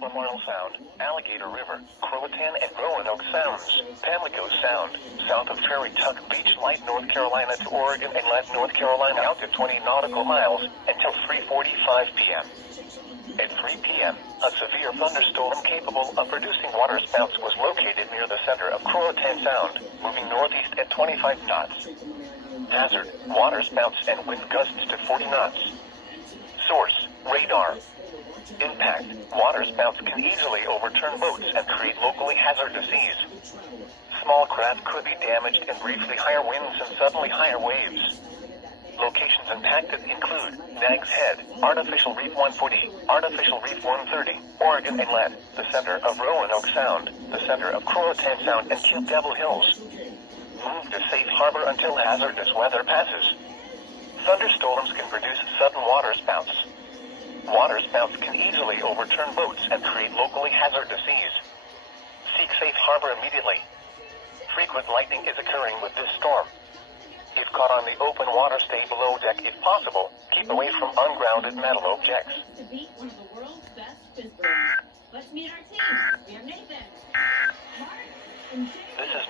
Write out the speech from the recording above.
Albemarle Sound, Alligator River, Croatan and Roanoke Sounds, Pamlico Sound, south of Ferry Tuck Beach, Light, North Carolina to Oregon Inlet, North Carolina out to 20 nautical miles until 3:45 p.m. At 3 p.m., a severe thunderstorm capable of producing waterspouts was located near the center of Croatan Sound, moving northeast at 25 knots. Hazard, waterspouts and wind gusts to 40 knots. Source, radar. Impact, waterspouts can easily overturn boats and create locally hazardous seas. Small craft could be damaged in briefly higher winds and suddenly higher waves. Locations impacted include Nag's Head, Artificial Reef 140, Artificial Reef 130, Oregon Inlet, the center of Roanoke Sound, the center of Croatan Sound, and Cape Devil Hills. Move to safe harbor until hazardous weather passes. Thunderstorms can produce sudden waterspouts. Waterspouts can easily overturn boats and create locally hazardous seas. Seek safe harbor immediately. Frequent lightning is occurring with this storm. If caught on the open water, stay below deck if possible. Keep away from ungrounded metal objects. To beat one of the world's best fisters. Let's meet our team. We have Nathan, Mark, and Jay. This is